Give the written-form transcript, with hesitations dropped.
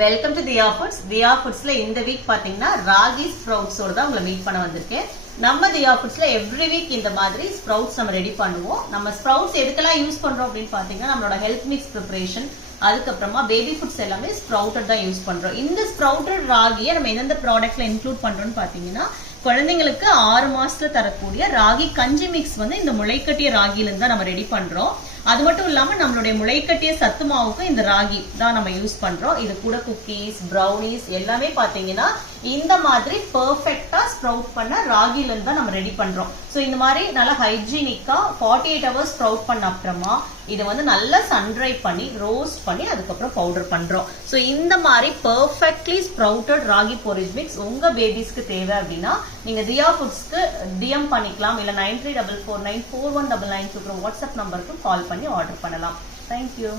Welcome to Diya Foods. Diya ஃபுட்ஸ்ல இந்த week பாத்தீங்கன்னா ராகி ஸ்ப்ரவுட்ஸோட தான் உங்களை மீட் பண்ண வந்திருக்கேன். நம்ம தியா ஃபுட்ஸ்ல எவ்ரி வீக் இந்த மாதிரி ஸ்ப்ரவுட்ஸ் நம்ம ரெடி பண்ணுவோம். நம்ம ஸ்ப்ரவுட்ஸ் எதுக்கெல்லாம் யூஸ் பண்றோம் அப்படின்னு பாத்தீங்கன்னா நம்மளோட ஹெல்த் மிக்ஸ் ப்ரிப்பரேஷன், அதுக்கப்புறமா பேபி ஃபுட்ஸ் எல்லாமே ஸ்ப்ரவுட்டட் தான் யூஸ் பண்றோம். இந்த ஸ்ப்ரவுட்டட் ராகியை நம்ம எந்தெந்த ப்ராடக்ட்ல இன்க்ளூட் பண்றோம்னு பாத்தீங்கன்னா, குழந்தைங்களுக்கு 6 மாசத்துல தரக்கூடிய ராகி கஞ்சி மிக்ஸ் வந்து இந்த முளைக்கட்டிய ராகில இருந்து தான் நம்ம ரெடி பண்றோம். அது மட்டும் இல்லாம நம்மளுடைய முளைக்கட்டிய சத்து மாவுக்கு இந்த ராகி தான் நம்ம யூஸ் பண்றோம். இது கூட குக்கீஸ், ப்ரௌனிஸ் எல்லாமே பாத்தீங்கன்னா இந்த மாதிரி பெர்ஃபெக்ட்டா ஸ்ப்ரவுட் பண்ண ராகில இருந்து தான் நம்ம ரெடி பண்றோம். சோ இந்த மாதிரி நல்லா ஹைஜீனிக்கா 48 ஹவர்ஸ் ஸ்ப்ரவுட் பண்ண அப்புறமா இதை வந்து நல்லா சன்ட்ரை பண்ணி ரோஸ்ட் பண்ணி அதுக்கப்புறம் பவுடர் பண்றோம். சோ இந்த மாதிரி பெர்ஃபெக்ட்லி ஸ்ப்ரவுட்டட் ராகி போரிஜ் மிக்ஸ் உங்க பேபிஸ்க்கு தேவை அப்படின்னா நீங்க தியா ஃபுட்ஸ்க்கு டிஎம் பண்ணிக்கலாம், இல்ல 9344941992 வாட்ஸ்அப் நம்பருக்கு கால் பண்ணி ஆர்டர் பண்ணலாம். தேங்க்யூ.